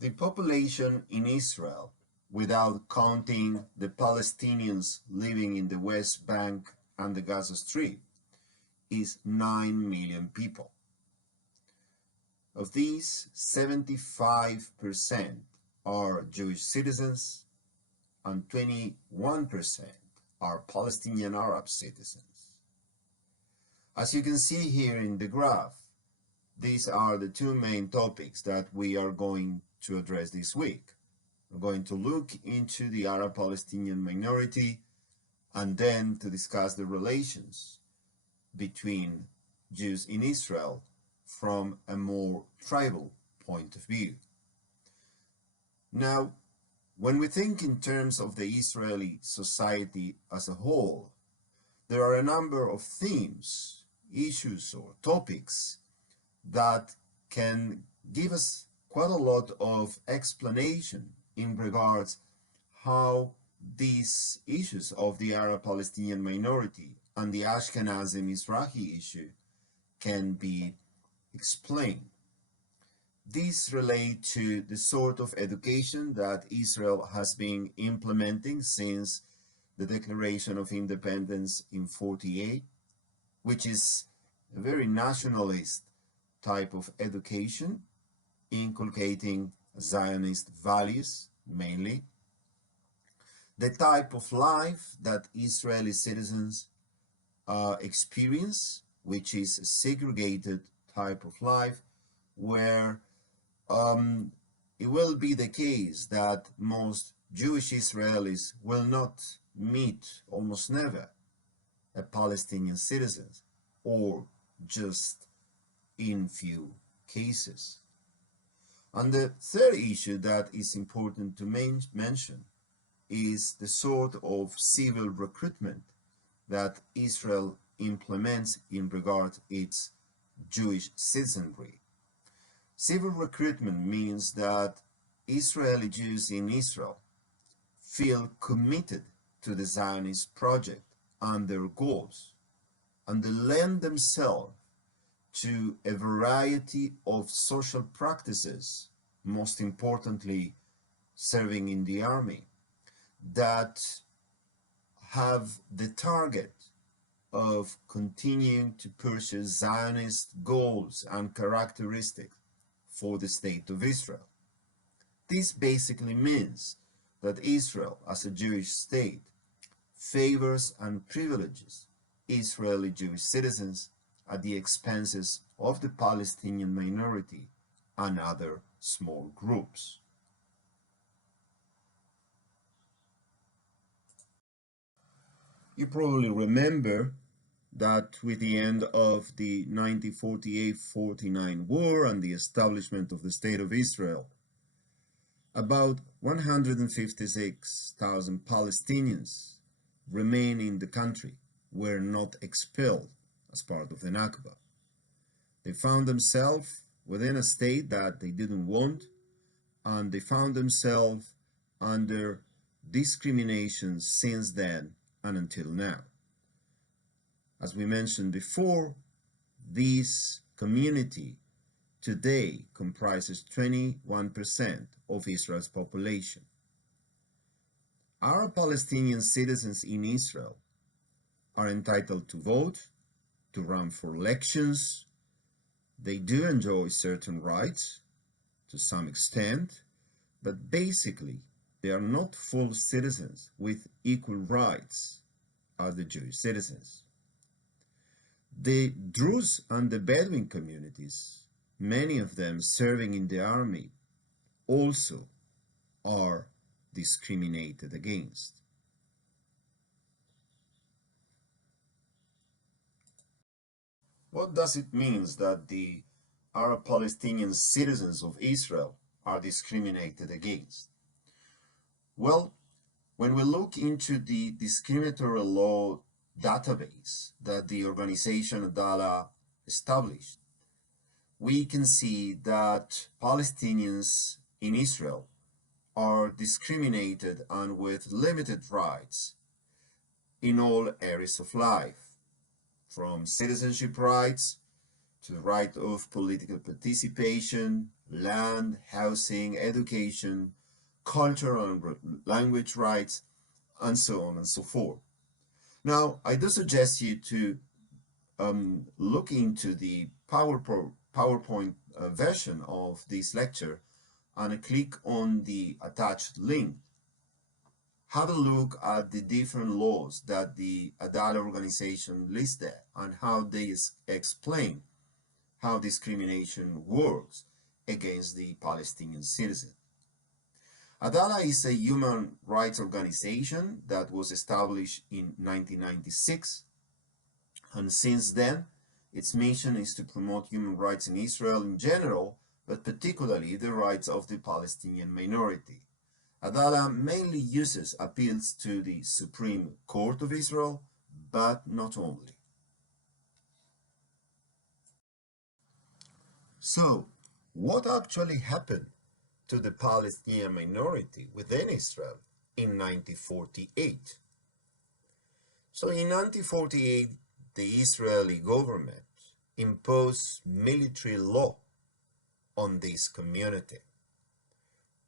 The population in Israel, without counting the Palestinians living in the West Bank and the Gaza Strip, is 9 million people. Of these, 75% are Jewish citizens and 21% are Palestinian Arab citizens. As you can see here in the graph, these are the two main topics that we are going to address this week. We're going to look into the Arab-Palestinian minority and then to discuss the relations between Jews in Israel from a more tribal point of view. Now, when we think in terms of the Israeli society as a whole, there are a number of themes, issues, or topics that can give us quite a lot of explanation in regards how these issues of the Arab-Palestinian minority and the Ashkenazi Mizrahi issue can be explained. These relate to the sort of education that Israel has been implementing since the Declaration of Independence in 1948, which is a very nationalist type of education, inculcating Zionist values mainly. The type of life that Israeli citizens experience, which is a segregated type of life, where it will be the case that most Jewish Israelis will not meet, almost never, a Palestinian citizen, or just in few cases. And the third issue that is important to mention is the sort of civil recruitment that Israel implements in regard to its Jewish citizenry. Civil recruitment means that Israeli Jews in Israel feel committed to the Zionist project and their goals, and they lend themselves to a variety of social practices, most importantly serving in the army, that have the target of continuing to pursue Zionist goals and characteristics for the state of Israel. This basically means that Israel, as a Jewish state, favors and privileges Israeli Jewish citizens at the expenses of the Palestinian minority and other small groups. You probably remember that with the end of the 1948-49 war and the establishment of the State of Israel, about 156,000 Palestinians remain in the country, were not expelled as part of the Nakba. They found themselves within a state that they didn't want, and they found themselves under discrimination since then and until now. As we mentioned before, this community today comprises 21% of Israel's population. Arab Palestinian citizens in Israel are entitled to vote, to run for elections. They do enjoy certain rights to some extent, but basically they are not full citizens with equal rights as the Jewish citizens. The Druze and the Bedouin communities, many of them serving in the army, also are discriminated against. What does it mean that the Arab Palestinian citizens of Israel are discriminated against? Well, when we look into the discriminatory law database that the organization Adala established, we can see that Palestinians in Israel are discriminated and with limited rights in all areas of life, from citizenship rights to the right of political participation, land, housing, education, cultural and language rights, and so on and so forth. Now, I do suggest you to look into the PowerPoint version of this lecture and click on the attached link. Have a look at the different laws that the Adalah organization lists there and how they explain how discrimination works against the Palestinian citizen. Adalah is a human rights organization that was established in 1996, and since then, its mission is to promote human rights in Israel in general, but particularly the rights of the Palestinian minority. Adalah mainly uses appeals to the Supreme Court of Israel, but not only. So, what actually happened to the Palestinian minority within Israel in 1948? So in 1948, the Israeli government imposed military law on this community.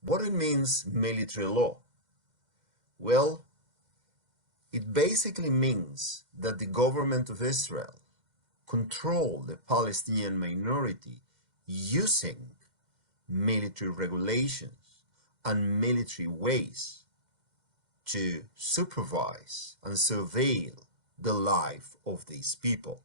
What it means, military law? Well, it basically means that the government of Israel controlled the Palestinian minority using military regulations and military ways to supervise and surveil the life of these people.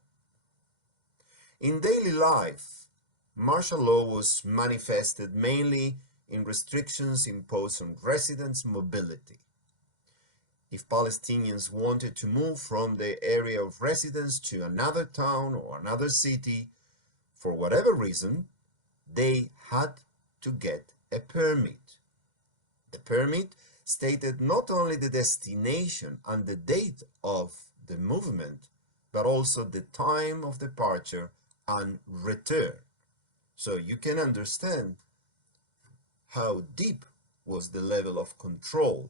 In daily life, martial law was manifested mainly in restrictions imposed on residents' mobility. If Palestinians wanted to move from the area of residence to another town or another city, for whatever reason, they had to get a permit. The permit stated not only the destination and the date of the movement, but also the time of departure and return. So you can understand how deep was the level of control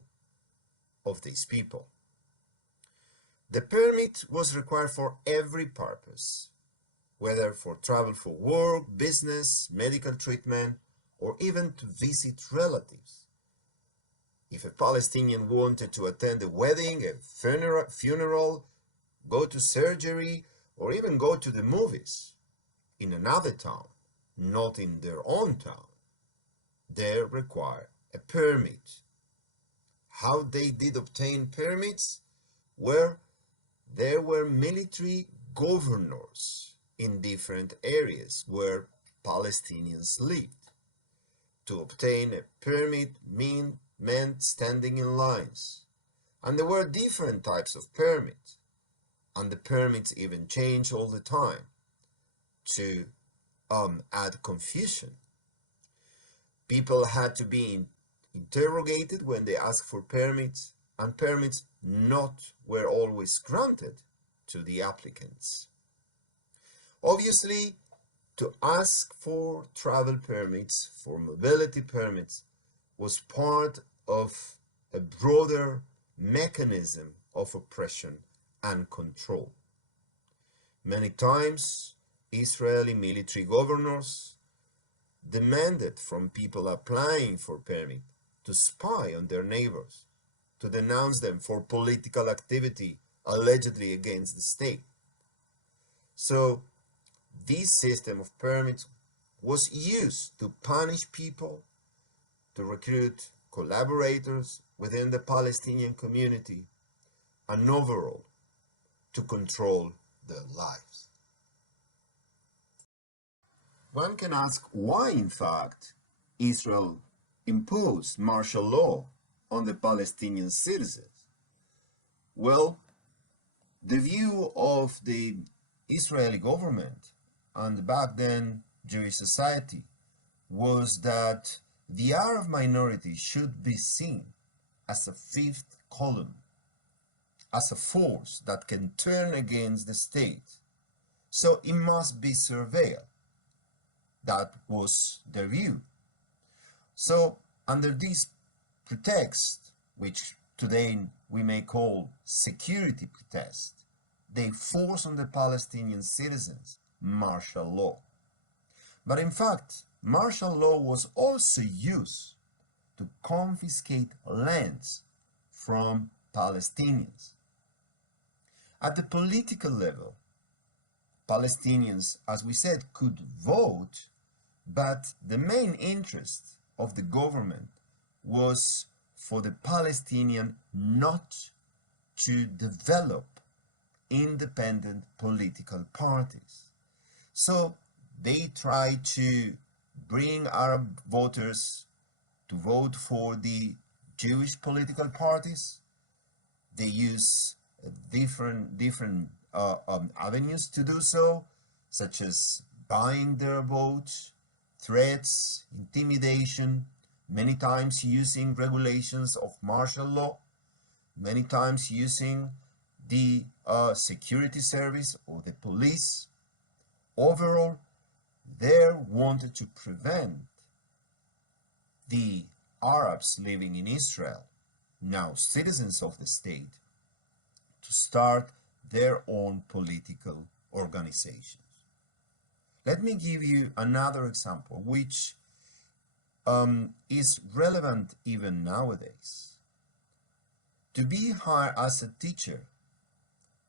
of these people. The permit was required for every purpose, whether for travel for work, business, medical treatment, or even to visit relatives. If a Palestinian wanted to attend a wedding, a funeral, go to surgery, or even go to the movies in another town, not in their own town, they require a permit. How they did obtain permits? Where there were military governors in different areas where Palestinians lived. To obtain a permit meant standing in lines. And there were different types of permits. And the permits even change all the time to add confusion. People had to be interrogated when they asked for permits, and permits were always granted to the applicants. Obviously, to ask for travel permits, for mobility permits, was part of a broader mechanism of oppression and control. Many times, Israeli military governors demanded from people applying for permit to spy on their neighbors, to denounce them for political activity allegedly against the state. So this system of permits was used to punish people, to recruit collaborators within the Palestinian community, and overall to control their lives. One can ask why, in fact, Israel imposed martial law on the Palestinian citizens. Well, the view of the Israeli government and back then Jewish society was that the Arab minority should be seen as a fifth column, as a force that can turn against the state. So it must be surveilled. That was their view. So under this pretext, which today we may call security pretext, they force on the Palestinian citizens martial law. But in fact, martial law was also used to confiscate lands from Palestinians. At the political level, Palestinians, as we said, could vote, but the main interest of the government was for the Palestinian not to develop independent political parties. So they tried to bring Arab voters to vote for the Jewish political parties. They use different avenues to do so, such as buying their vote, threats, intimidation, many times using regulations of martial law, many times using the security service or the police. Overall, they wanted to prevent the Arabs living in Israel, now citizens of the state, to start their own political organizations. Let me give you another example, which is relevant even nowadays. To be hired as a teacher,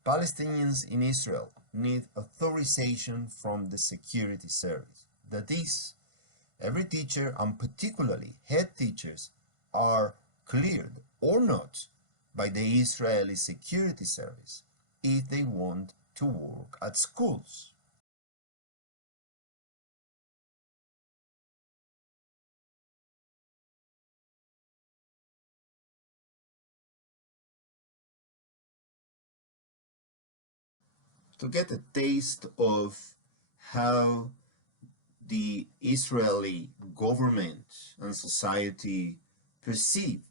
Palestinians in Israel need authorization from the security service. That is, every teacher, and particularly head teachers, are cleared or not by the Israeli security service if they want to work at schools. To get a taste of how the Israeli government and society perceive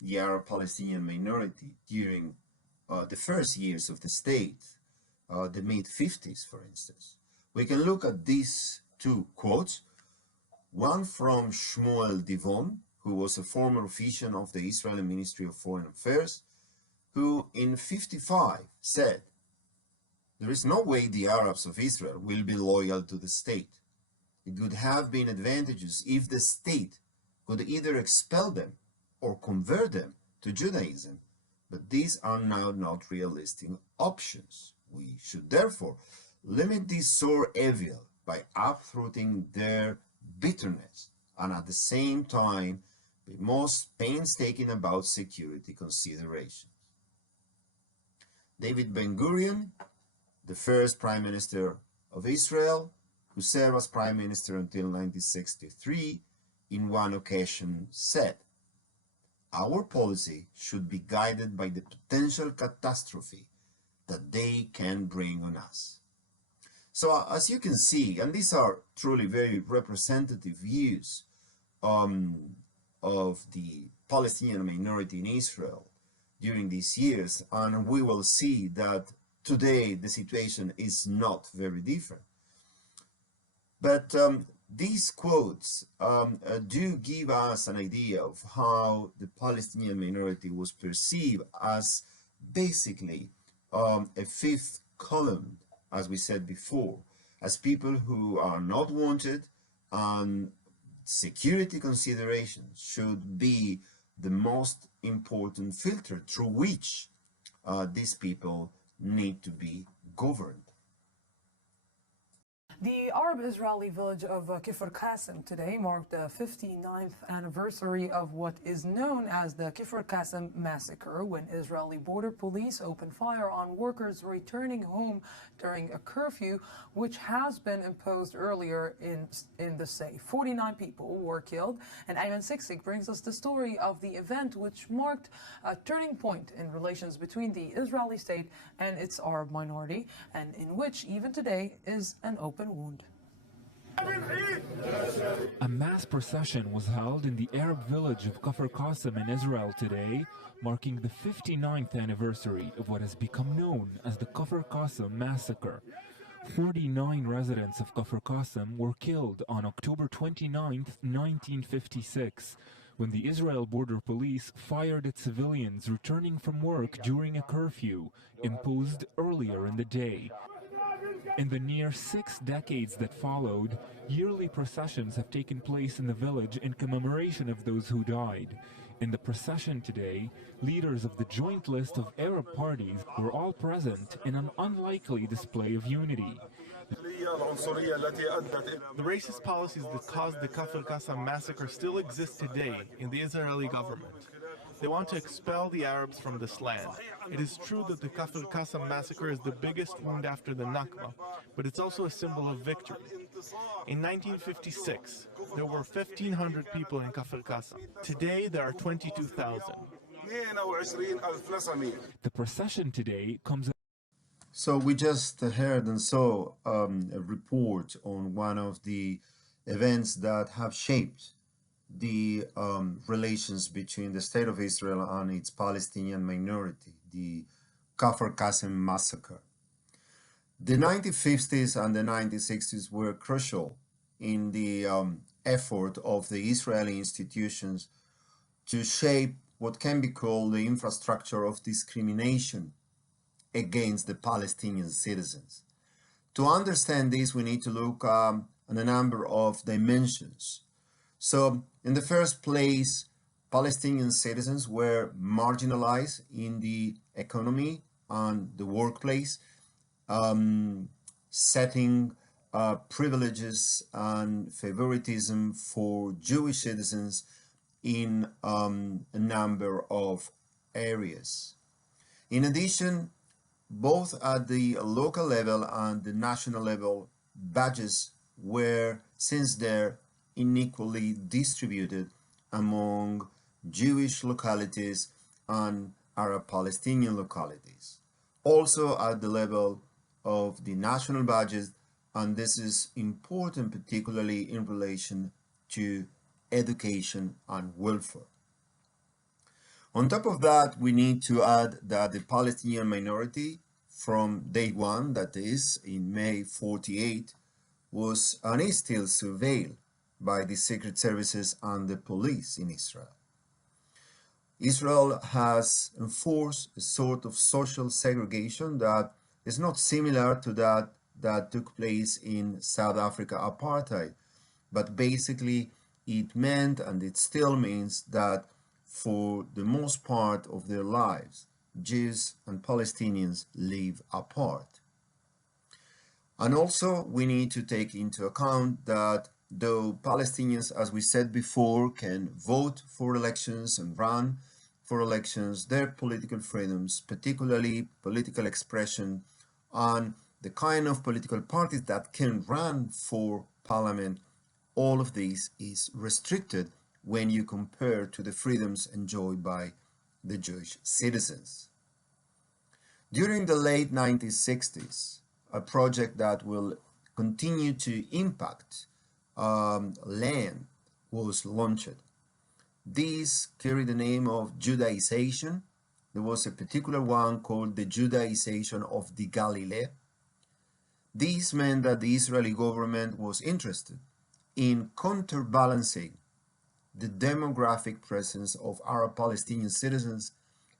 the Arab Palestinian minority during the first years of the state, the mid-50s, for instance, we can look at these two quotes, one from Shmuel Divon, who was a former official of the Israeli Ministry of Foreign Affairs, who in 55 said, "There is no way the Arabs of Israel will be loyal to the state. It would have been advantageous if the state could either expel them or convert them to Judaism, but these are now not realistic options. We should therefore limit this sore evil by uprooting their bitterness and at the same time be most painstaking about security considerations." David Ben-Gurion, the first Prime Minister of Israel, who served as Prime Minister until 1963, in one occasion said, "Our policy should be guided by the potential catastrophe that they can bring on us." So as you can see, and these are truly very representative views of the Palestinian minority in Israel during these years, and we will see that today the situation is not very different. But these quotes do give us an idea of how the Palestinian minority was perceived as basically a fifth column, as we said before, as people who are not wanted, and security considerations should be the most important filter through which these people need to be governed. The Arab-Israeli village of Kfar Qasim today marked the 59th anniversary of what is known as the Kfar Qasim massacre, when Israeli border police opened fire on workers returning home during a curfew, which has been imposed earlier in the city. 49 people were killed, and Ayman Siksik brings us the story of the event, which marked a turning point in relations between the Israeli state and its Arab minority, and in which even today is an open wound. A mass procession was held in the Arab village of Kfar Qasim in Israel today, marking the 59th anniversary of what has become known as the Kfar Qasim massacre. 49 residents of Kfar Qasim were killed on October 29, 1956, when the Israel Border Police fired at civilians returning from work during a curfew imposed earlier in the day. In the near 6 decades that followed, yearly processions have taken place in the village in commemoration of those who died. In the procession today, leaders of the joint list of Arab parties were all present in an unlikely display of unity. The racist policies that caused the Kafir Qassam massacre still exist today in the Israeli government. They want to expel the Arabs from this land. It is true that the Kafir Qassam massacre is the biggest wound after the Nakba, but it's also a symbol of victory. In 1956, there were 1,500 people in Kafir Qassam. Today, there are 22,000. The procession today comes. So we just heard and saw a report on one of the events that have shaped the relations between the State of Israel and its Palestinian minority, the Kafir Qassam massacre. The 1950s and the 1960s were crucial in the effort of the Israeli institutions to shape what can be called the infrastructure of discrimination against the Palestinian citizens. To understand this, we need to look at a number of dimensions. So, in the first place, Palestinian citizens were marginalized in the economy and the workplace, setting privileges and favoritism for Jewish citizens in a number of areas. In addition, both at the local level and the national level, badges were since there unequally distributed among Jewish localities and Arab Palestinian localities. Also at the level of the national budget, and this is important particularly in relation to education and welfare. On top of that, we need to add that the Palestinian minority from day one, that is in May 48, was and is still surveilled by the secret services and the police in Israel. Israel has enforced a sort of social segregation that is not similar to that took place in South Africa apartheid, but basically it meant, and it still means, that for the most part of their lives, Jews and Palestinians live apart. And also we need to take into account that though Palestinians, as we said before, can vote for elections and run for elections, their political freedoms, particularly political expression, and the kind of political parties that can run for parliament, all of this is restricted when you compare to the freedoms enjoyed by the Jewish citizens. During the late 1960s, a project that will continue to impact land was launched. This carried the name of Judaization. There was a particular one called the Judaization of the Galilee. This meant that the Israeli government was interested in counterbalancing the demographic presence of Arab Palestinian citizens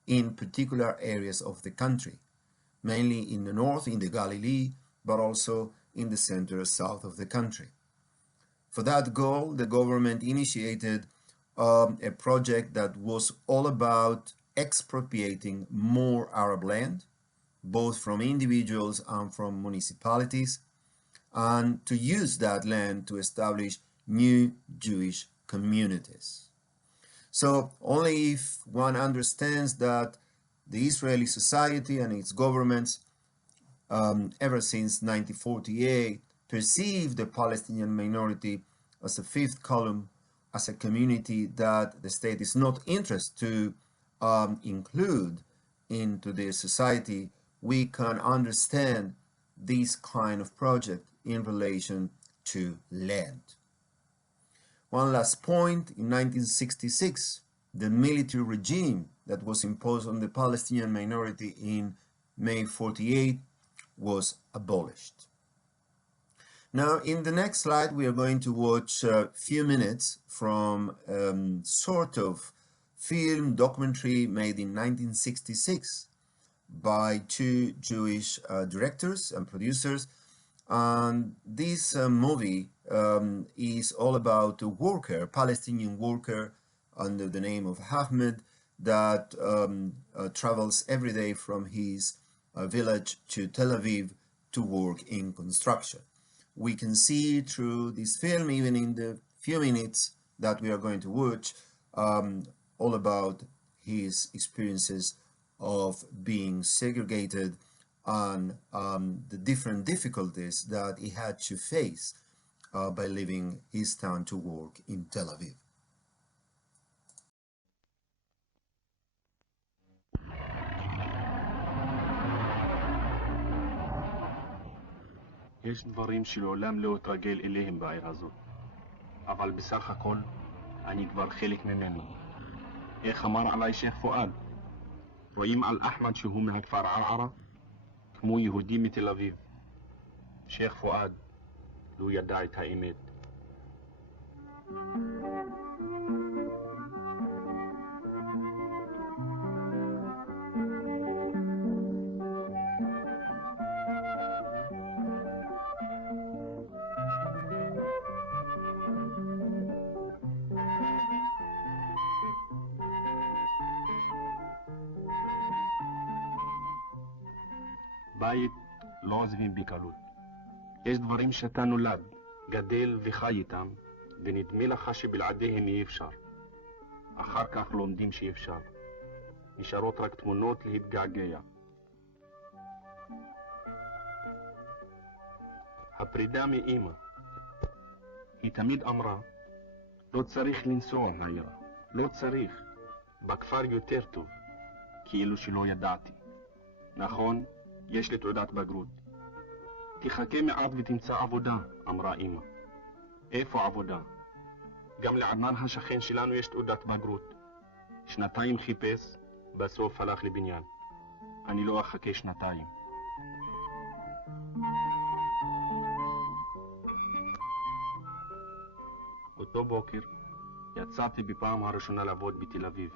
in particular areas of the country, mainly in the north, in the Galilee, but also in the center south of the country. For that goal, the government initiated a project that was all about expropriating more Arab land, both from individuals and from municipalities, and to use that land to establish new Jewish communities. So only if one understands that the Israeli society and its governments ever since 1948 perceive the Palestinian minority as a fifth column, as a community that the state is not interested to include into the society, we can understand this kind of project in relation to land. One last point, in 1966, the military regime that was imposed on the Palestinian minority in May 48 was abolished. Now, in the next slide, we are going to watch a few minutes from sort of film documentary made in 1966 by two Jewish directors and producers And this movie is all about a worker, Palestinian worker under the name of Ahmed, that travels every day from his village to Tel Aviv to work in construction. We can see through this film, even in the few minutes that we are going to watch, all about his experiences of being segregated and the different difficulties that he had to face by leaving his town to work in Tel Aviv. יש דברים שלעולם לא אתרגל אליהם בעיר הזאת. אבל בסך הכל, אני כבר חלק ממנו. איך אמר עליי שייח פואד? רואים על אחמד שהוא מהכפר ערערה? כמו יהודי מתל אביב. שייח פואד לא ידע את האמת. בית לא עוזבים בקלות. יש דברים שאתה נולד, גדל וחי איתם, ונדמה לך שבלעדיהם אי אפשר. אחר כך לומדים שאי אפשר. נשארות רק תמונות להתגעגע. הפרידה מאמא. היא תמיד אמרה, לא צריך לנסוע לעיר. לא צריך. בכפר יותר טוב. כאילו שלא ידעתי. נכון? יש לי תעודת בגרות. תחכה מעט ותמצא עבודה, אמרה אמא. איפה עבודה? גם לעדנאן השכן שלנו יש תעודת בגרות. שנתיים חיפש, בסוף הלך לבניין. אני לא אחכה שנתיים. אותו בוקר יצאתי בפעם הראשונה לעבוד בתל אביב.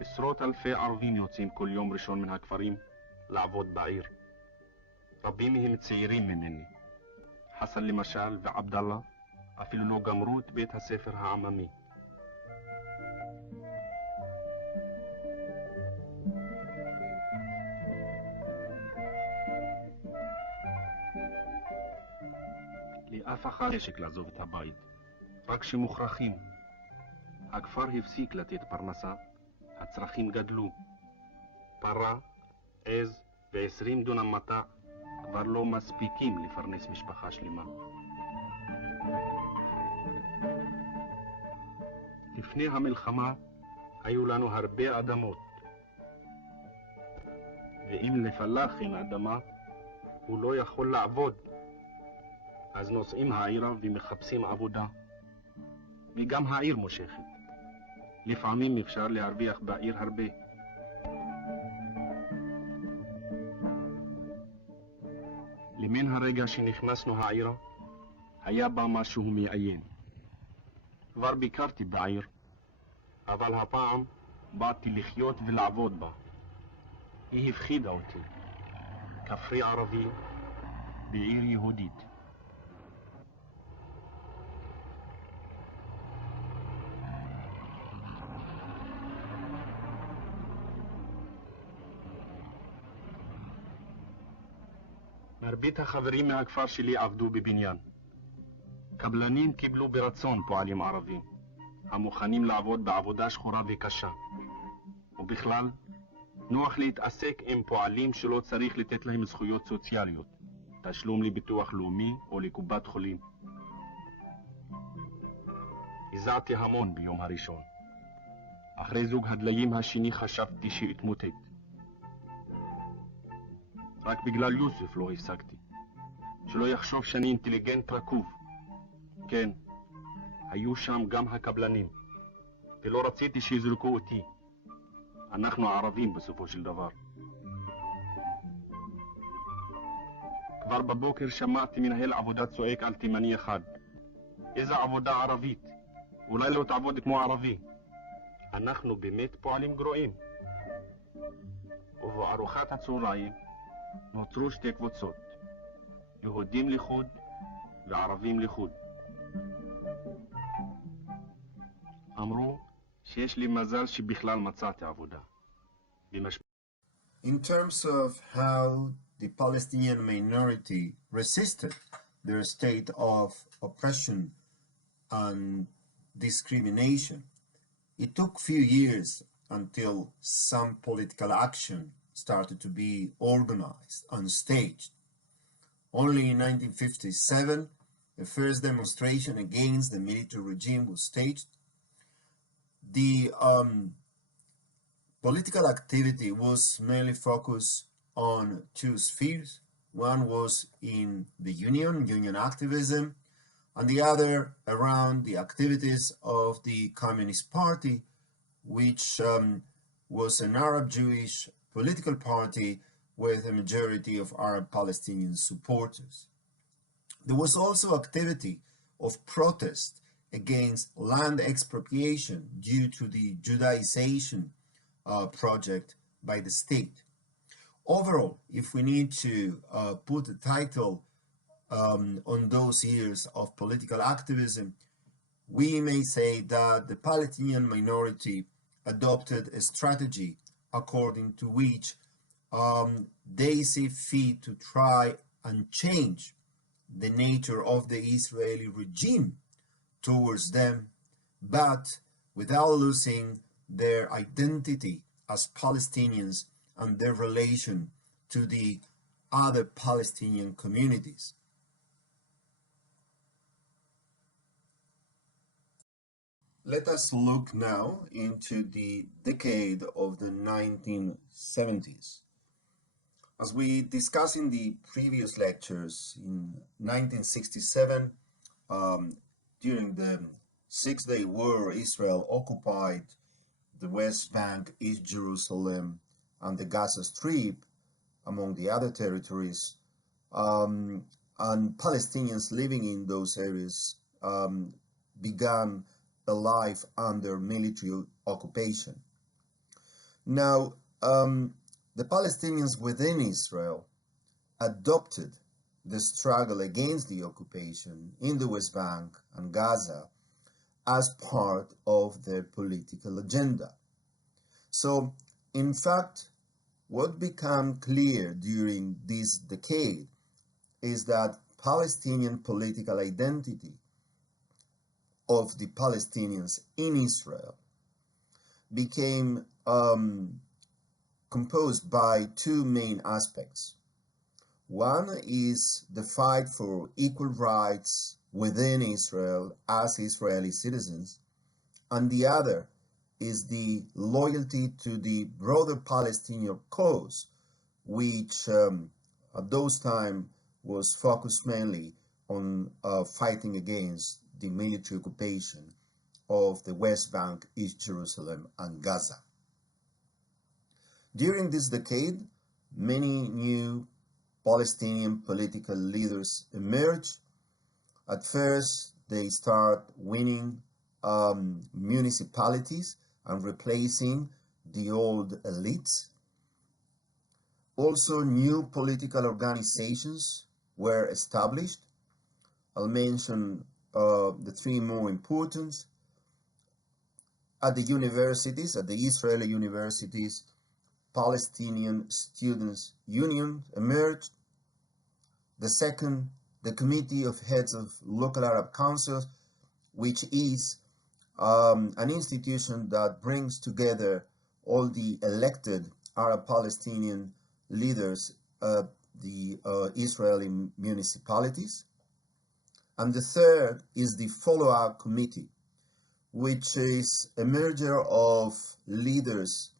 עשרות אלפי ערבים יוצאים כל יום ראשון מן הכפרים לעבוד בעיר. רבים מהם צעירים ממני. חסן למשל ועבדאללה אפילו לא גמרו את בית הספר העממי. לאף אחד נשק לעזוב את הבית, רק שמוכרחים. הכפר הפסיק לתת פרנסה, הצרכים גדלו. פרה, עז ו20 דונם מטע כבר לא מספיקים לפרנס משפחה שלמה. לפני המלחמה היו לנו הרבה אדמות. ואם לפלח אין אדמה, הוא לא יכול לעבוד. אז נוסעים העירה ומחפשים עבודה. וגם העיר מושכת. לפעמים אפשר להרוויח בעיר הרבה. למן הרגע שנכנסנו העירה, היה בה משהו מעיין. כבר ביקרתי בעיר, אבל הפעם באתי לחיות ולעבוד בה. היא הפחידה אותי. כפרי ערבי בעיר יהודית. מרבית החברים מהכפר שלי עבדו בבניין. קבלנים קיבלו ברצון פועלים ערבים, המוכנים לעבוד בעבודה שחורה וקשה. ובכלל, נוח להתעסק עם פועלים שלא צריך לתת להם זכויות סוציאליות, תשלום לביטוח לאומי או לקופת חולים. הזעתי המון ביום הראשון. אחרי זוג הדליים השני חשבתי שהתמוטט. רק בגלל יוסף לא הפסקתי. שלא יחשוב שאני אינטליגנט רקוב. כן, היו שם גם הקבלנים, ולא רציתי שיזרקו אותי. אנחנו ערבים בסופו של דבר. כבר בבוקר שמעתי מנהל עבודה צועק על תימני אחד. איזה עבודה ערבית? אולי לא תעבוד כמו ערבי. אנחנו באמת פועלים גרועים. ובארוחת הצהריים נותרו שתי קבוצות, יהודים לחוד וערבים לחוד. אמרו שיש לי מזל שבכלל מצאתי עבודה. In terms of how the Palestinian minority resisted their state of oppression and discrimination, it took few years until some political action started to be organized and staged. Only in 1957, the first demonstration against the military regime was staged. The political activity was mainly focused on two spheres. One was in the union activism, and the other around the activities of the Communist Party, which was an Arab Jewish political party with a majority of Arab Palestinian supporters. There was also activity of protest against land expropriation due to the Judaization project by the state. Overall, if we need to put a title on those years of political activism, we may say that the Palestinian minority adopted a strategy according to which they see fit to try and change the nature of the Israeli regime towards them, but without losing their identity as Palestinians and their relation to the other Palestinian communities. Let us look now into the decade of the 1970s. As we discussed in the previous lectures, in 1967, during the Six-Day War, Israel occupied the West Bank, East Jerusalem, and the Gaza Strip, among the other territories, and Palestinians living in those areas began a life under military occupation. Now, the Palestinians within Israel adopted the struggle against the occupation in the West Bank and Gaza as part of their political agenda. So, in fact, what became clear during this decade is that Palestinian political identity of the Palestinians in Israel became composed by two main aspects. One is the fight for equal rights within Israel as Israeli citizens, and the other is the loyalty to the broader Palestinian cause, which at those times was focused mainly on fighting against the military occupation of the West Bank, East Jerusalem, and Gaza. During this decade, many new Palestinian political leaders emerged. At first, they start winning municipalities and replacing the old elites. Also, new political organizations were established. I'll mention the three more important. At the universities, at the Israeli universities, Palestinian Students' Union emerged. The second, the Committee of Heads of Local Arab Councils, which is an institution that brings together all the elected Arab Palestinian leaders of the Israeli municipalities. And the third is the Follow-up Committee, which is a merger of leaders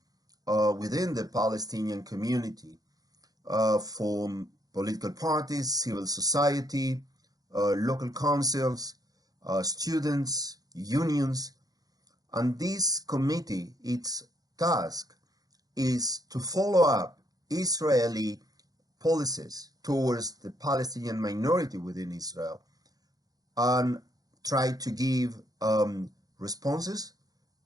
within the Palestinian community from political parties, civil society, local councils, students, unions. And this committee, its task is to follow up Israeli policies towards the Palestinian minority within Israel and try to give responses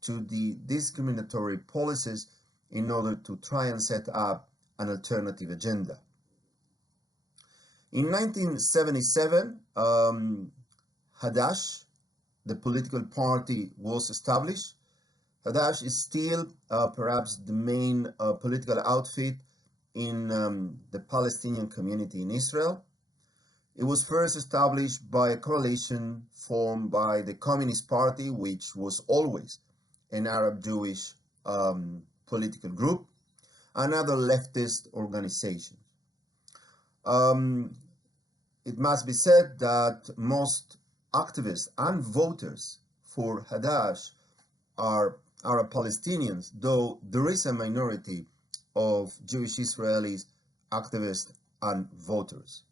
to the discriminatory policies in order to try and set up an alternative agenda. In 1977, Hadash, the political party, was established. Hadash is still perhaps the main political outfit in the Palestinian community in Israel. It was first established by a coalition formed by the Communist Party, which was always an Arab-Jewish political group, and other leftist organizations. It must be said that most activists and voters for Hadash are Arab Palestinians, though there is a minority of Jewish Israelis, activists and voters.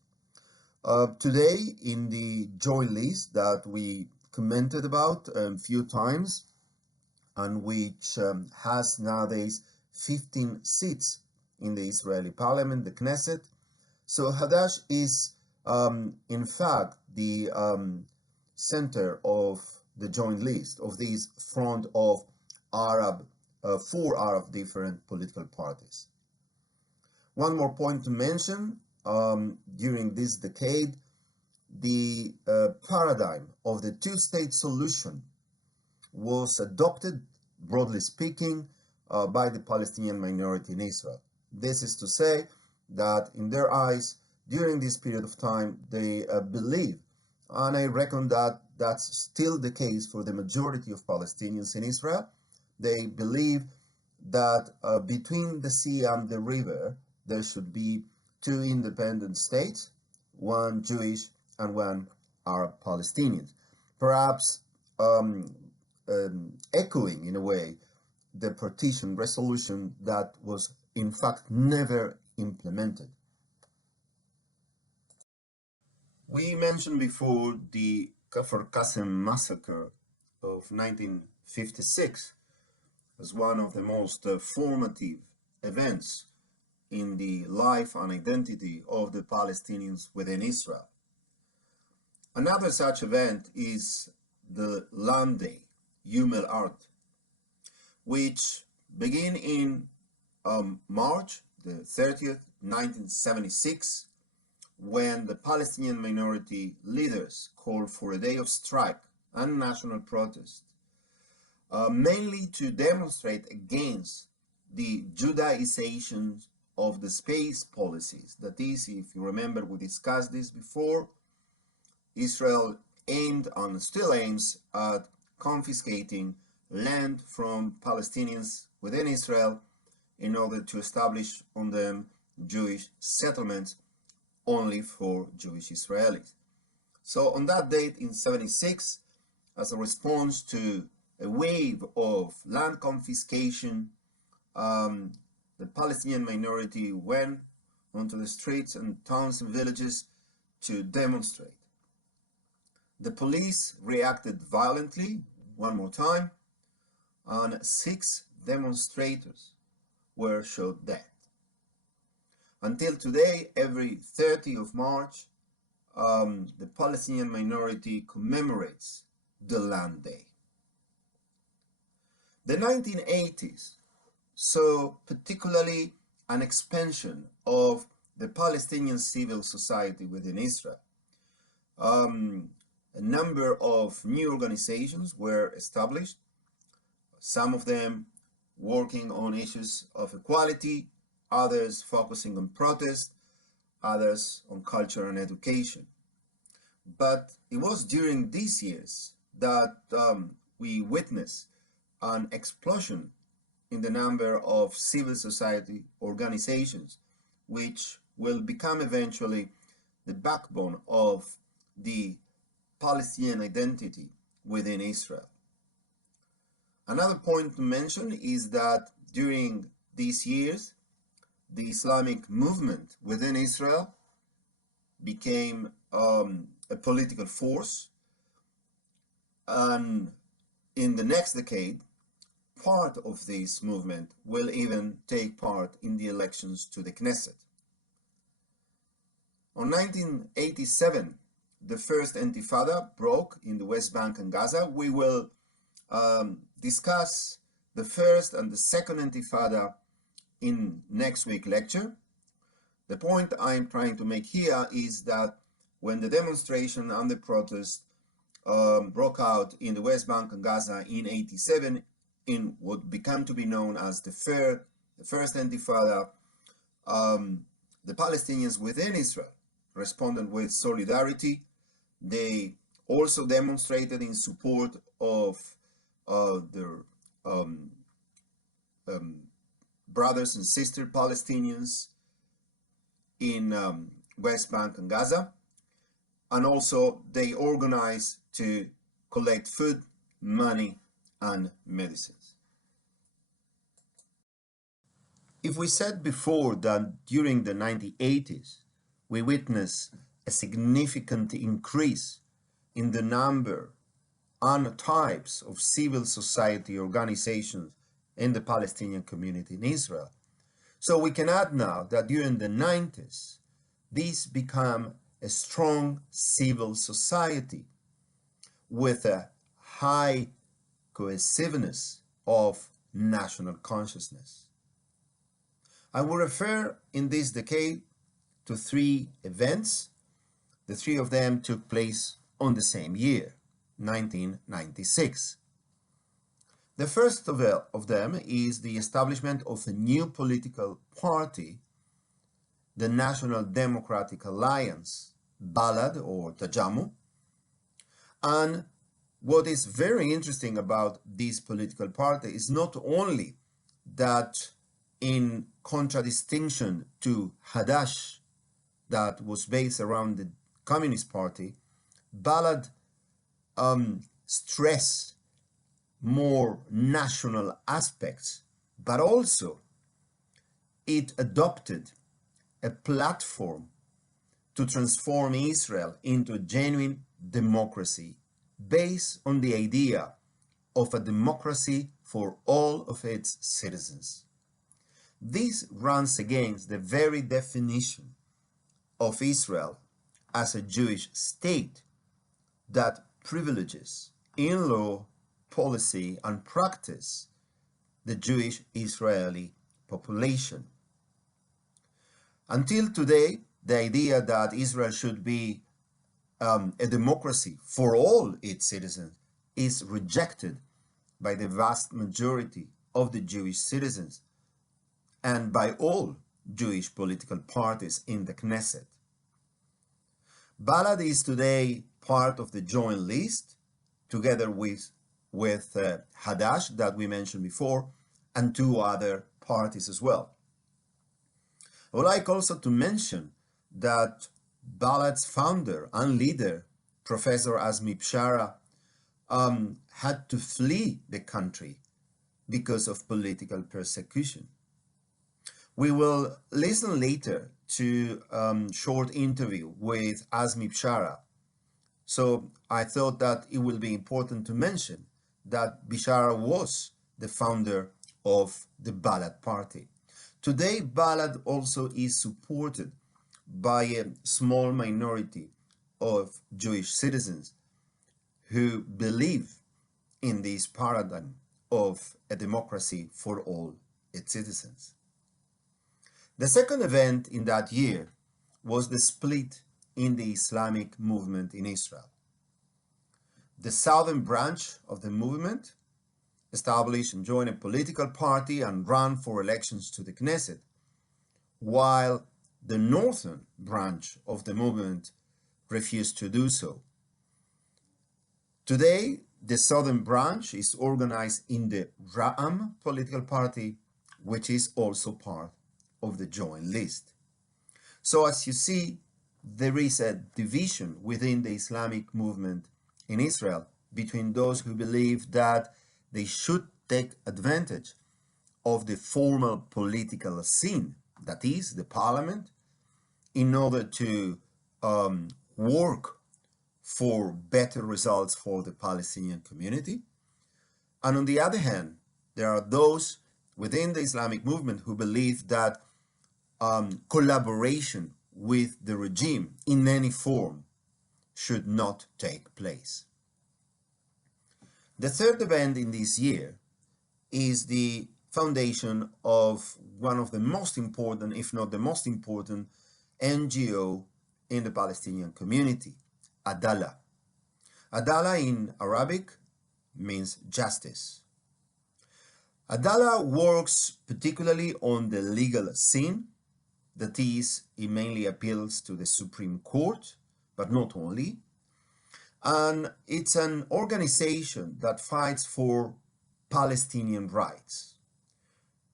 Today, in the joint list that we commented about a few times, and which has nowadays 15 seats in the Israeli parliament, the Knesset. So Hadash is, in fact, the center of the joint list of this front of four Arab different political parties. One more point to mention, during this decade, the paradigm of the two-state solution was adopted, broadly speaking, by the Palestinian minority in Israel. This is to say that in their eyes, during this period of time, they believe, and I reckon that that's still the case for the majority of Palestinians in Israel, they believe that between the sea and the river, there should be two independent states, one Jewish and one Arab Palestinian. Perhaps echoing, in a way, the partition resolution that was, in fact, never implemented. We mentioned before the Kafr Qasim massacre of 1956 as one of the most formative events in the life and identity of the Palestinians within Israel. Another such event is the Land Day, Yom el-Ard, which began in March the 30th, 1976, when the Palestinian minority leaders called for a day of strike and national protest, mainly to demonstrate against the Judaization of the space policies. That is, if you remember, we discussed this before, Israel aimed and still aims at confiscating land from Palestinians within Israel in order to establish on them Jewish settlements only for Jewish Israelis. So on that date in 76, as a response to a wave of land confiscation, the Palestinian minority went onto the streets and towns and villages to demonstrate. The police reacted violently, one more time, and 6 demonstrators were shot dead. Until today, every 30th of March, the Palestinian minority commemorates the Land Day. The 1980s saw particularly an expansion of the Palestinian civil society within Israel. A number of new organizations were established, some of them working on issues of equality, others focusing on protest, others on culture and education. But it was during these years that we witnessed an explosion in the number of civil society organizations, which will become eventually the backbone of the Palestinian identity within Israel. Another point to mention is that during these years, the Islamic movement within Israel became a political force, and in the next decade, part of this movement will even take part in the elections to the Knesset. On 1987, the first Intifada broke in the West Bank and Gaza. We will discuss the first and the second Intifada in next week's lecture. The point I'm trying to make here is that when the demonstration and the protest broke out in the West Bank and Gaza in '87, in what became to be known as the First Intifada, the Palestinians within Israel responded with solidarity. They also demonstrated in support of their brothers and sisters Palestinians in West Bank and Gaza. And also they organized to collect food, money, and medicines. If we said before that during the 1980s, we witnessed a significant increase in the number and types of civil society organizations in the Palestinian community in Israel. So we can add now that during the 90s, this became a strong civil society with a high cohesiveness of national consciousness. I will refer in this decade to 3 events. The 3 of them took place on the same year, 1996. The first of them is the establishment of a new political party, the National Democratic Alliance, Balad or Tajamu. And what is very interesting about this political party is not only that, in contradistinction to Hadash, that was based around the Communist Party, Balad stressed more national aspects, but also it adopted a platform to transform Israel into a genuine democracy based on the idea of a democracy for all of its citizens. This runs against the very definition of Israel as a Jewish state that privileges in law, policy, and practice the Jewish Israeli population. Until today, the idea that Israel should be a democracy for all its citizens is rejected by the vast majority of the Jewish citizens and by all Jewish political parties in the Knesset. Balad is today part of the joint list, together with Hadash, that we mentioned before, and 2 other parties as well. I would like also to mention that Balad's founder and leader, Professor Azmi Bishara, had to flee the country because of political persecution. We will listen later to a short interview with Azmi Bishara. So I thought that it will be important to mention that Bishara was the founder of the Balad party. Today, Balad also is supported by a small minority of Jewish citizens who believe in this paradigm of a democracy for all its citizens. The second event in that year was the split in the Islamic movement in Israel. The southern branch of the movement established and joined a political party and ran for elections to the Knesset, while the northern branch of the movement refused to do so. Today, the southern branch is organized in the Ra'am political party, which is also part of the joint list. So as you see, there is a division within the Islamic movement in Israel between those who believe that they should take advantage of the formal political scene, that is, the parliament, in order to work for better results for the Palestinian community. And on the other hand, there are those within the Islamic movement who believe that collaboration with the regime in any form should not take place. The third event in this year is the foundation of one of the most important, if not the most important, NGO in the Palestinian community, Adala. Adala in Arabic means justice. Adala works particularly on the legal scene. That is, it mainly appeals to the Supreme Court, but not only. And it's an organization that fights for Palestinian rights.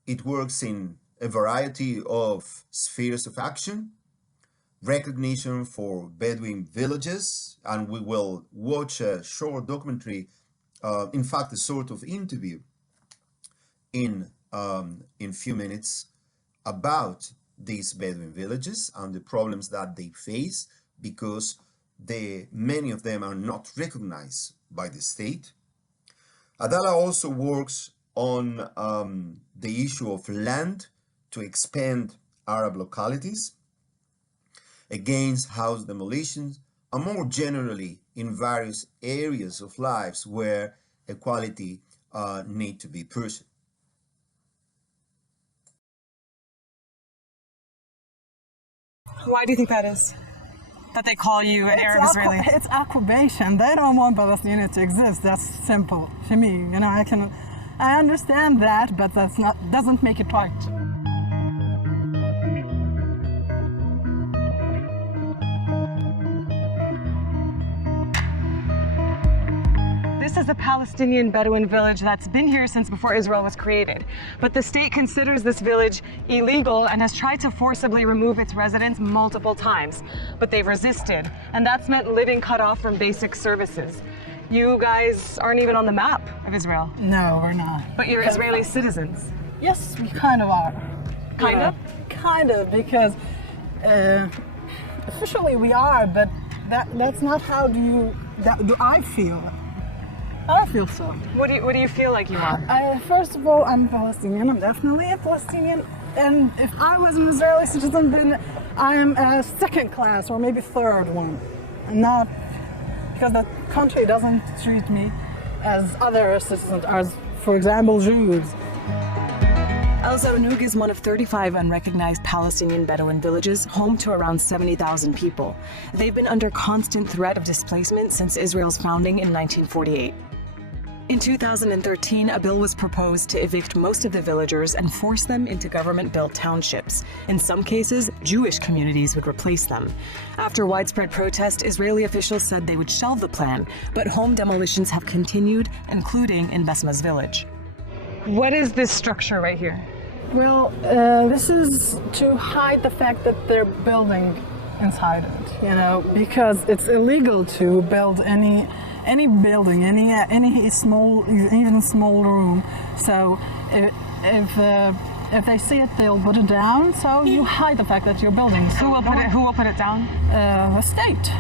It works in a variety of spheres of action, recognition for Bedouin villages, and we will watch a short documentary, in fact, a sort of interview in few minutes about these Bedouin villages and the problems that they face because many of them are not recognized by the state. Adala also works on the issue of land to expand Arab localities, against house demolitions, and more generally in various areas of lives where equality need to be pursued. Why do you think that is? That they call you Arab Israeli? It's occupation. They don't want Palestine to exist. That's simple to me. You know, I understand that, but doesn't make it right. This is a Palestinian Bedouin village that's been here since before Israel was created. But the state considers this village illegal and has tried to forcibly remove its residents multiple times. But they've resisted, and that's meant living cut off from basic services. You guys aren't even on the map of Israel. No, we're not. But you're Israeli citizens. Yes, we kind of are. Kind of? Kind of, because officially we are, but that's not how do I feel. I feel so. What do you feel like you are? First of all, I'm Palestinian. I'm definitely a Palestinian. And if I was an Israeli citizen, then I am a second class or maybe third one. And not because the country doesn't treat me as other citizens, as, for example, Jews. El Zaunoug is one of 35 unrecognized Palestinian Bedouin villages, home to around 70,000 people. They've been under constant threat of displacement since Israel's founding in 1948. In 2013, a bill was proposed to evict most of the villagers and force them into government-built townships. In some cases, Jewish communities would replace them. After widespread protest, Israeli officials said they would shelve the plan, but home demolitions have continued, including in Besma's village. What is this structure right here? Well, this is to hide the fact that they're building inside it, you know, because it's illegal to build any building, any small, even small room. So if they see it, they'll put it down. So you hide the fact that you're building. Who will put it down? The state.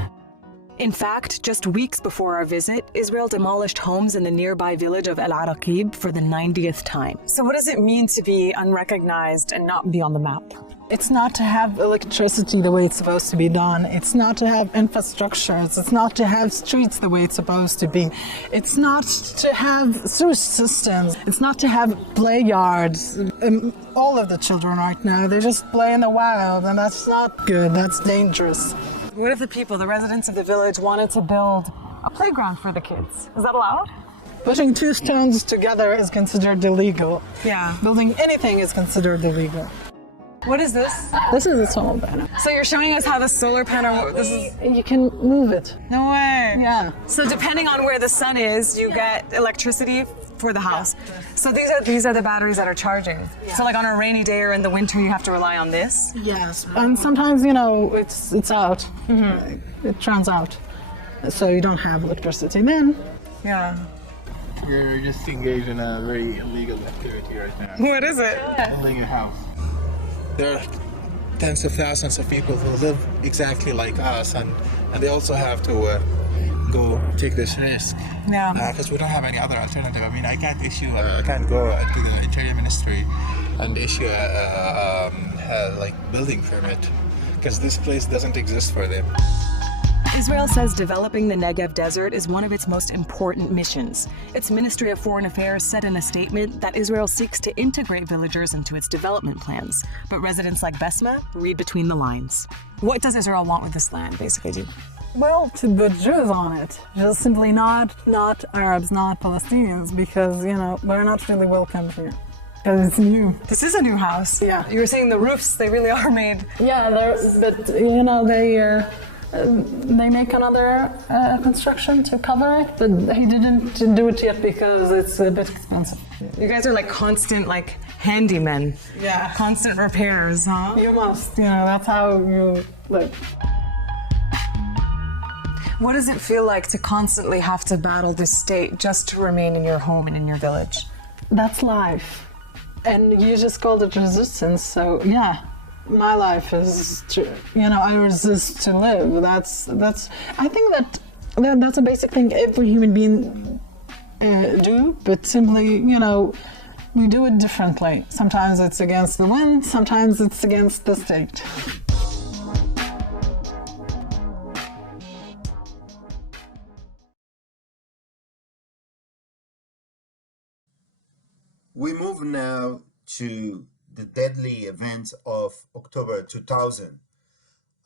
In fact, just weeks before our visit, Israel demolished homes in the nearby village of El Araqib for the 90th time. So what does it mean to be unrecognized and not be on the map? It's not to have electricity the way it's supposed to be done. It's not to have infrastructures. It's not to have streets the way it's supposed to be. It's not to have sewage systems. It's not to have play yards. All of the children right now, they just play in the wild, and that's not good. That's dangerous. What if the people, the residents of the village, wanted to build a playground for the kids? Is that allowed? Putting two stones together is considered illegal. Yeah. Building anything is considered illegal. What is this? This is a solar panel. So you're showing us how the solar panel, You can move it. No way. Yeah. So depending on where the sun is, you get electricity for the house. So these are the batteries that are charging. So like on a rainy day or in the winter, you have to rely on this? Yes. And sometimes, you know, it's out. Mm-hmm. It turns out. So you don't have electricity then. Yeah. You're just engaged in a very illegal activity right now. What is it? Building a house. There are tens of thousands of people who live exactly like us, and they also have to go take this risk. Yeah. Because we don't have any other alternative. I mean, I can't go to the Interior Ministry and issue a building permit because this place doesn't exist for them. Israel says developing the Negev desert is one of its most important missions. Its Ministry of Foreign Affairs said in a statement that Israel seeks to integrate villagers into its development plans. But residents like Besma read between the lines. What does Israel want with this land, basically? Well, to put Jews on it, just simply not Arabs, not Palestinians, because, we're not really welcome here. Because it's new. This is a new house. Yeah. You were saying the roofs, they really are made. Yeah, but, they make another construction to cover it, but he didn't do it yet because it's a bit expensive. You guys are like constant, handymen. Yeah. Constant repairs, huh? You must, that's how you live. What does it feel like to constantly have to battle this state just to remain in your home and in your village? That's life. And you just called it resistance, so yeah. My life is, I resist to live. That's. I think that's a basic thing every human being do, but simply, we do it differently. Sometimes it's against the wind, sometimes it's against the state. We move now to the deadly events of October 2000.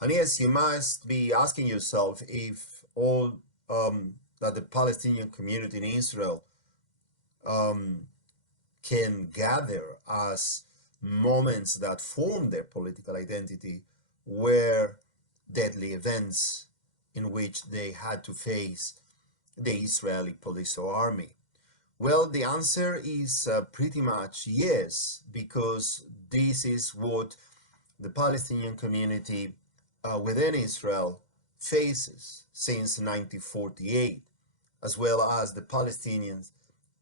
And yes, you must be asking yourself if all that the Palestinian community in Israel can gather as moments that form their political identity were deadly events in which they had to face the Israeli police or army. Well, the answer is pretty much yes, because this is what the Palestinian community within Israel faces since 1948, as well as the Palestinians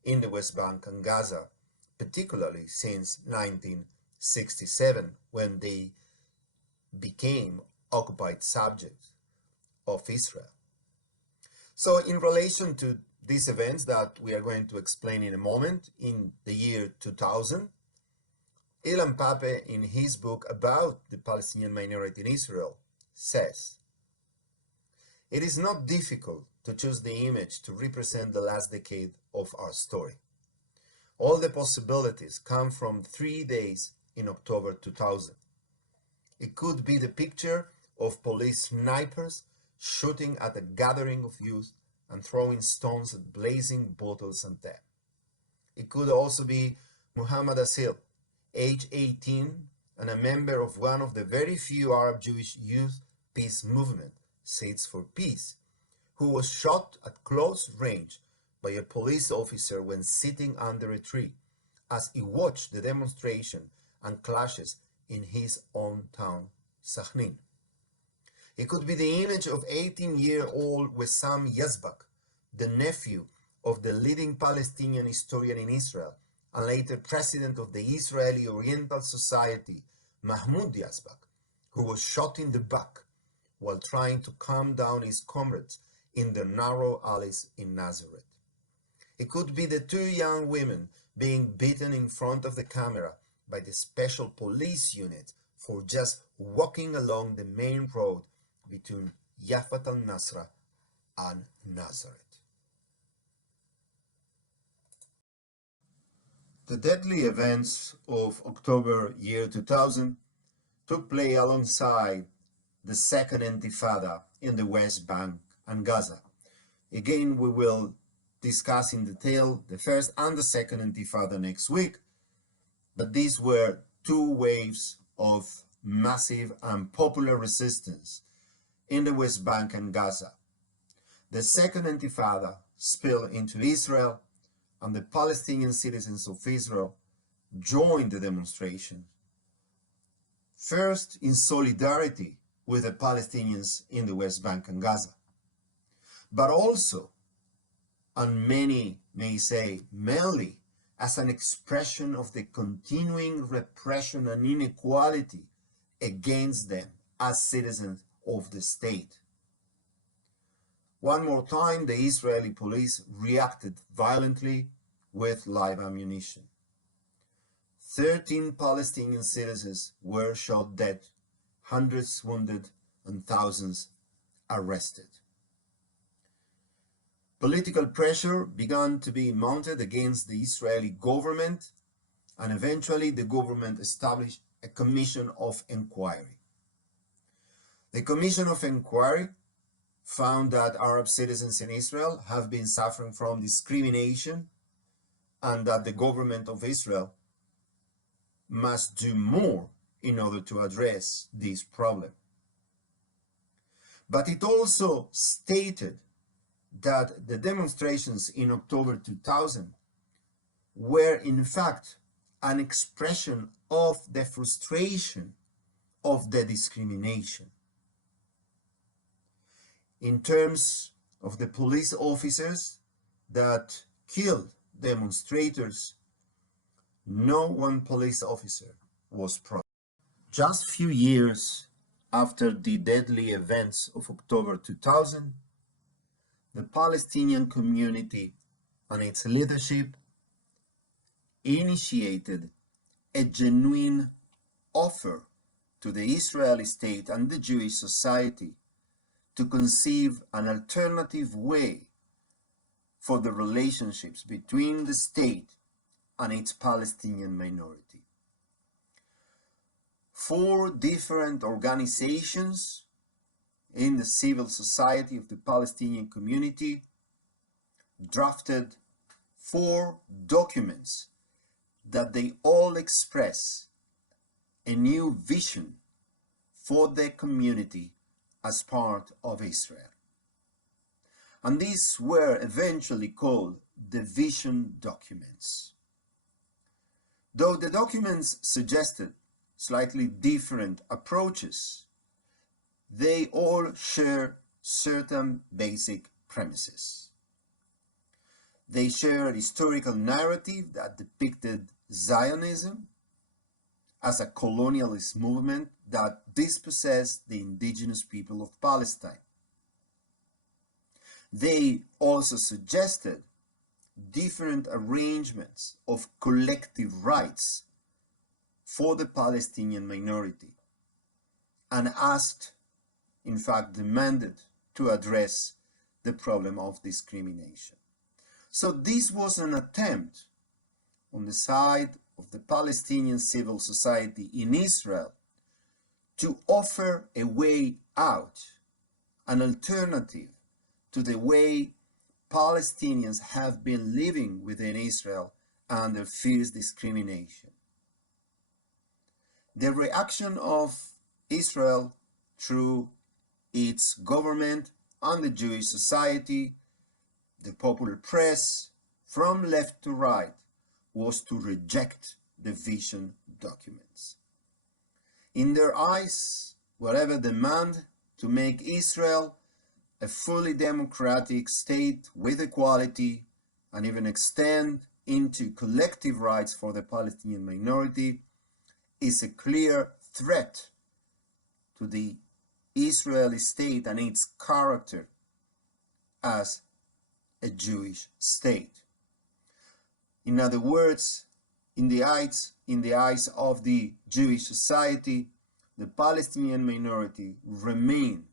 in the West Bank and Gaza, particularly since 1967, when they became occupied subjects of Israel. So in relation to these events that we are going to explain in a moment, in the year 2000, Ilan Pappé, in his book about the Palestinian minority in Israel, says, "It is not difficult to choose the image to represent the last decade of our story. All the possibilities come from 3 days in October 2000. It could be the picture of police snipers shooting at a gathering of youth and throwing stones at blazing bottles and them. It could also be Muhammad Asil, age 18 and a member of one of the very few Arab Jewish youth peace movement, Seeds for Peace, who was shot at close range by a police officer when sitting under a tree as he watched the demonstration and clashes in his own town, Sahnin. It could be the image of 18-year-old Wessam Yazbak, the nephew of the leading Palestinian historian in Israel and later president of the Israeli Oriental Society, Mahmoud Yazbak, who was shot in the back while trying to calm down his comrades in the narrow alleys in Nazareth. It could be the 2 young women being beaten in front of the camera by the special police unit for just walking along the main road between Yafat al-Nasra and Nazareth. The deadly events of October year 2000 took place alongside the Second Intifada in the West Bank and Gaza. Again, we will discuss in detail the first and the Second Intifada next week, but these were 2 waves of massive and popular resistance in the West Bank and Gaza. The Second Intifada spilled into Israel, and the Palestinian citizens of Israel joined the demonstration, first in solidarity with the Palestinians in the West Bank and Gaza, but also, and many may say mainly, as an expression of the continuing repression and inequality against them as citizens of the state. One more time, the Israeli police reacted violently with live ammunition. 13 Palestinian citizens were shot dead, hundreds wounded, and thousands arrested. Political pressure began to be mounted against the Israeli government, and eventually the government established a commission of inquiry. The commission of inquiry found that Arab citizens in Israel have been suffering from discrimination and that the government of Israel must do more in order to address this problem. But it also stated that the demonstrations in October 2000 were in fact an expression of the frustration of the discrimination. In terms of the police officers that killed demonstrators, no one police officer was prosecuted. Just a few years after the deadly events of October 2000, the Palestinian community and its leadership initiated a genuine offer to the Israeli state and the Jewish society to conceive an alternative way for the relationships between the state and its Palestinian minority. 4 different organizations in the civil society of the Palestinian community drafted 4 documents that they all express a new vision for the community as part of Israel. And these were eventually called the vision documents. Though the documents suggested slightly different approaches, they all share certain basic premises. They share a historical narrative that depicted Zionism as a colonialist movement that dispossessed the indigenous people of Palestine. They also suggested different arrangements of collective rights for the Palestinian minority and asked, in fact demanded, to address the problem of discrimination. So this was an attempt on the side of the Palestinian civil society in Israel to offer a way out, an alternative to the way Palestinians have been living within Israel under fierce discrimination. The reaction of Israel through its government and the Jewish society, the popular press, from left to right, was to reject the vision documents. In their eyes, whatever demand to make Israel a fully democratic state with equality and even extend into collective rights for the Palestinian minority is a clear threat to the Israeli state and its character as a Jewish state. In other words, in the eyes of the Jewish society, the Palestinian minority remained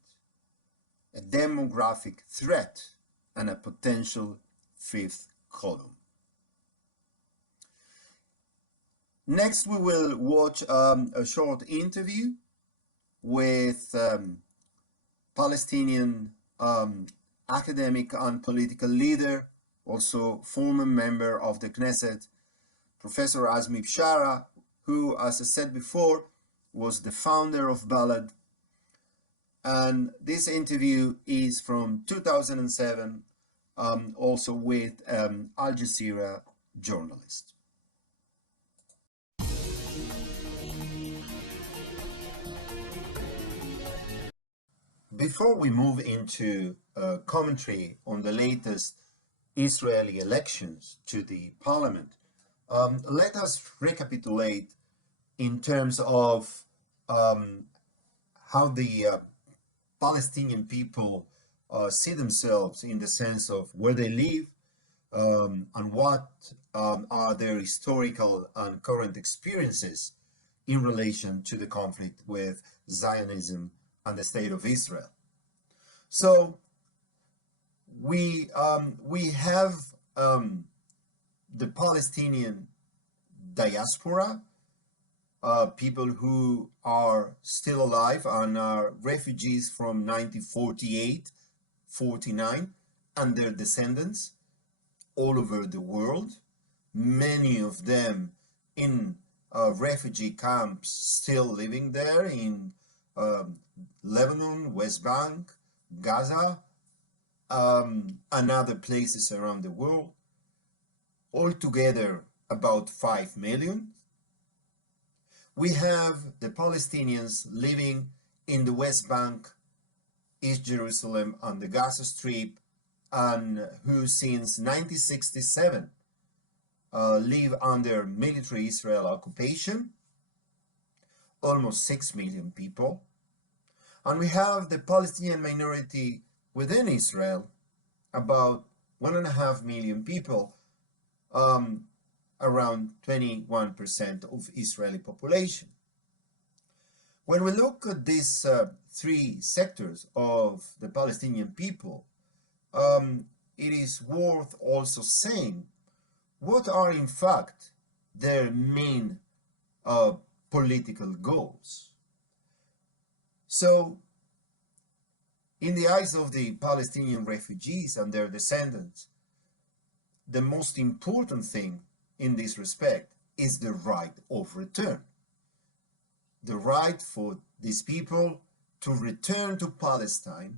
a demographic threat and a potential fifth column. Next, we will watch a short interview with Palestinian academic and political leader, also former member of the Knesset, Professor Azmi Bishara, who, as I said before, was the founder of Balad. And this interview is from 2007, also with Al Jazeera journalist. Before we move into a commentary on the latest Israeli elections to the parliament, let us recapitulate in terms of how the Palestinian people see themselves in the sense of where they live and what are their historical and current experiences in relation to the conflict with Zionism and the State of Israel. So we have the Palestinian diaspora, people who are still alive and are refugees from 1948, 49, and their descendants all over the world, many of them in refugee camps still living there in Lebanon, West Bank, Gaza, and other places around the world. Altogether, about 5 million. We have the Palestinians living in the West Bank, East Jerusalem, and the Gaza Strip, and who since 1967 live under military Israel occupation, almost 6 million people. And we have the Palestinian minority within Israel, about 1.5 million people, around 21% of Israeli population. When we look at these three sectors of the Palestinian people, it is worth also saying what are in fact their main political goals. So, in the eyes of the Palestinian refugees and their descendants, the most important thing in this respect is the right of return. The right for these people to return to Palestine,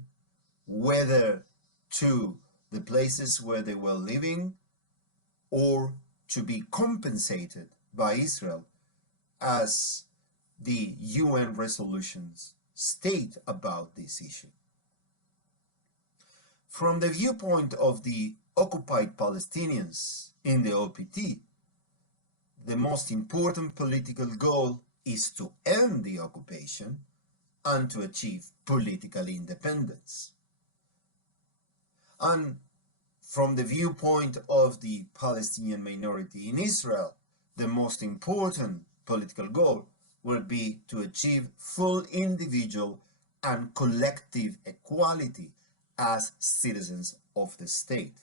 whether to the places where they were living or to be compensated by Israel, as the UN resolutions state about this issue. From the viewpoint of the occupied Palestinians in the OPT, the most important political goal is to end the occupation and to achieve political independence. And from the viewpoint of the Palestinian minority in Israel, the most important political goal will be to achieve full individual and collective equality as citizens of the state.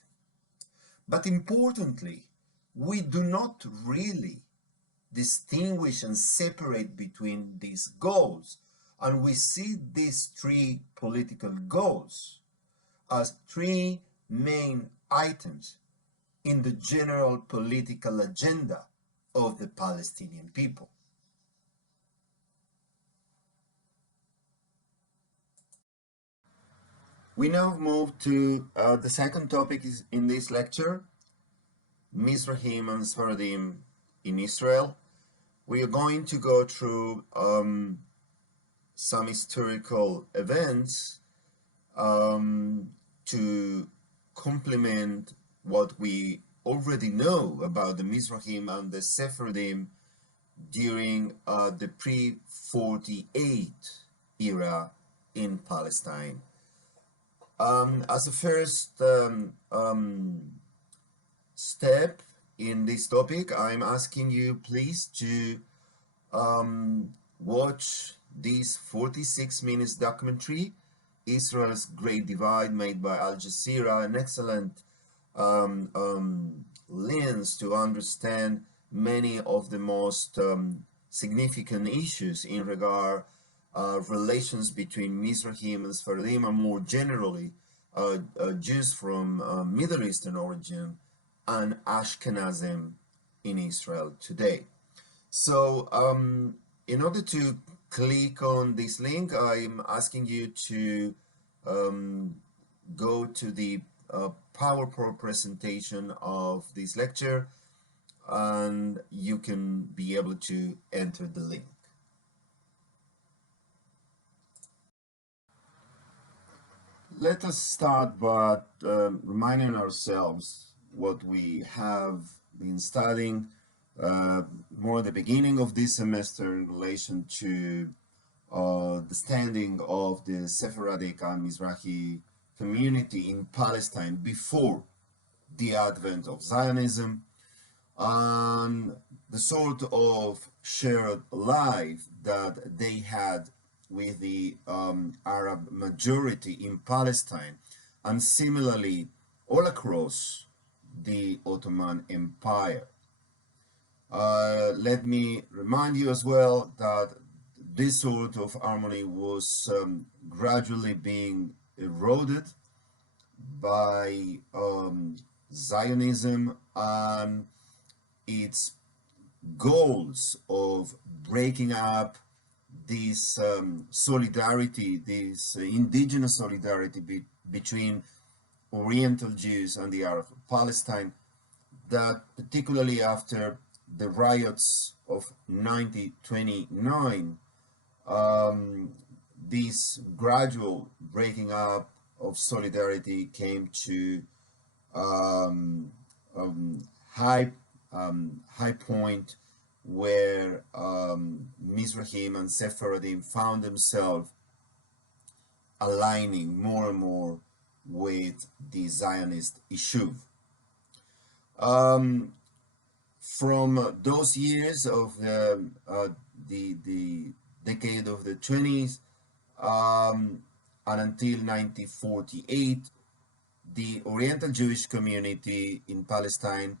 But importantly, we do not really distinguish and separate between these goals, and we see these three political goals as three main items in the general political agenda of the Palestinian people. We now move to the second topic in this lecture, Mizrahim and Sfaradim in Israel. We are going to go through some historical events to complement what we already know about the Mizrahim and the Sephardim during the pre-48 era in Palestine. As a first step in this topic, I'm asking you please to watch this 46 minutes documentary, Israel's Great Divide, made by Al Jazeera, an excellent lens to understand many of the most significant issues in regard relations between Mizrahim and Sfaradim, and more generally Jews from Middle Eastern origin and Ashkenazim in Israel today. So in order to click on this link, I'm asking you to go to the PowerPoint presentation of this lecture, and you can be able to enter the link. Let us start by reminding ourselves what we have been studying more at the beginning of this semester in relation to the standing of the Sephardic and Mizrahi community in Palestine before the advent of Zionism, and the sort of shared life that they had with the Arab majority in Palestine, and similarly all across the Ottoman Empire. Let me remind you as well that this sort of harmony was gradually being eroded by Zionism and its goals of breaking up this solidarity, this indigenous solidarity between Oriental Jews and the Arab Palestine, that particularly after the riots of 1929, this gradual breaking up of solidarity came to high point, where Mizrahim and Sephardim found themselves aligning more and more with the Zionist issue. From those years of the decade of the 20s and until 1948, the Oriental Jewish community in Palestine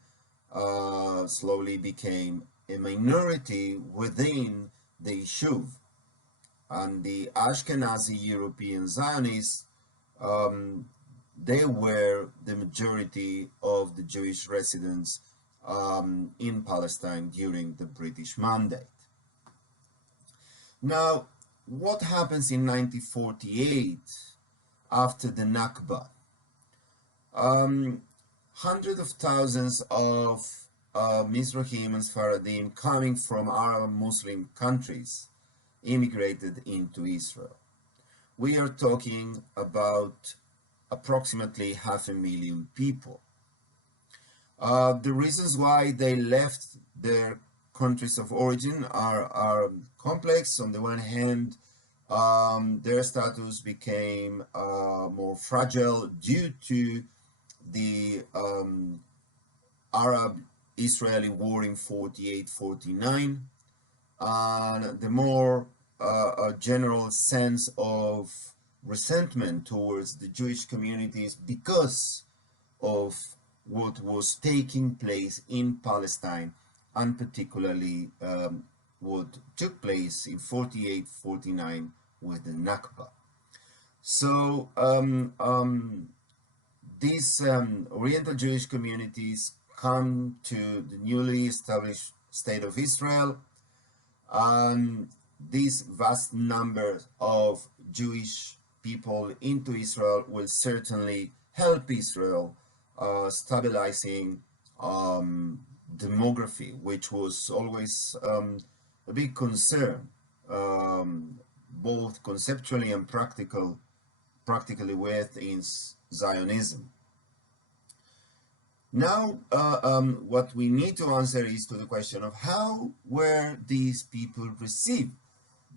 slowly became a minority within the Yishuv, and the Ashkenazi European Zionists, they were the majority of the Jewish residents in Palestine during the British Mandate. Now, what happens in 1948 after the Nakba? Hundreds of thousands of Mizrahim and Sfaradim coming from Arab Muslim countries immigrated into Israel. We are talking about approximately 500,000 people. The reasons why they left their countries of origin are complex. On the one hand, their status became more fragile due to the Arab-Israeli war in 48-49, and the more general sense of resentment towards the Jewish communities because of what was taking place in Palestine, and particularly what took place in 48-49 with the Nakba. So these Oriental Jewish communities come to the newly established State of Israel, and these vast numbers of Jewish people into Israel will certainly help Israel stabilizing demography, which was always a big concern, both conceptually and practically within Zionism. Now, what we need to answer is to the question of how were these people received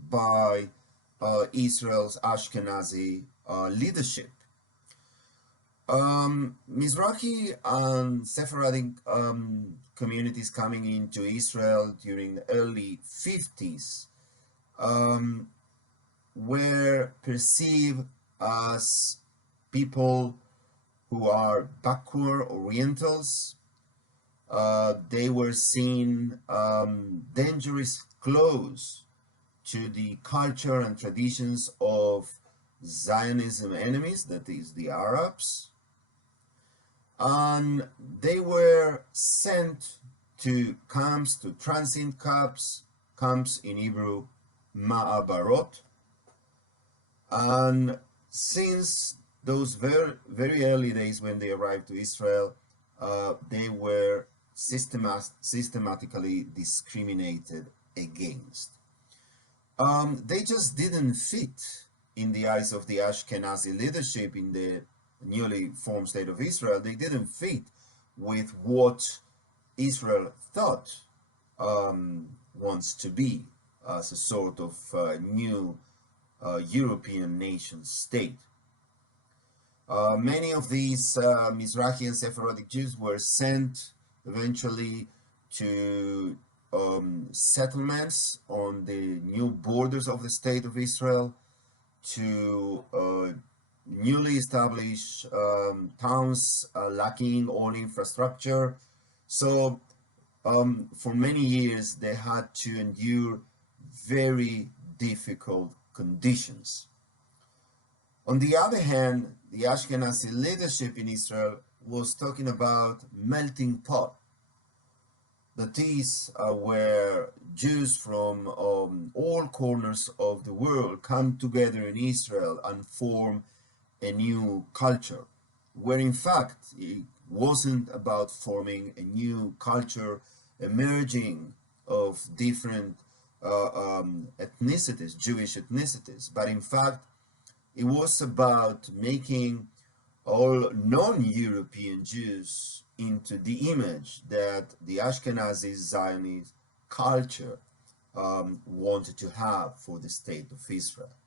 by Israel's Ashkenazi leadership. Mizrahi and Sephardic communities coming into Israel during the early 50s were perceived as people who are backward Orientals. They were seen dangerous close to the culture and traditions of Zionism enemies, that is the Arabs, and they were sent to camps, to transit camps in Hebrew, Ma'abarot, and since those very early days when they arrived to Israel, they were systematically discriminated against. They just didn't fit in the eyes of the Ashkenazi leadership in the newly formed State of Israel. They didn't fit with what Israel thought wants to be as a sort of new European nation state. Many of these Mizrahi and Sephardic Jews were sent eventually to settlements on the new borders of the State of Israel, to newly established towns lacking all infrastructure. So for many years they had to endure very difficult conditions. On the other hand, the Ashkenazi leadership in Israel was talking about melting pot. That is, where Jews from all corners of the world come together in Israel and form a new culture, where in fact it wasn't about forming a new culture emerging of different ethnicities, Jewish ethnicities, but in fact it was about making all non-European Jews into the image that the Ashkenazi Zionist culture wanted to have for the State of Israel.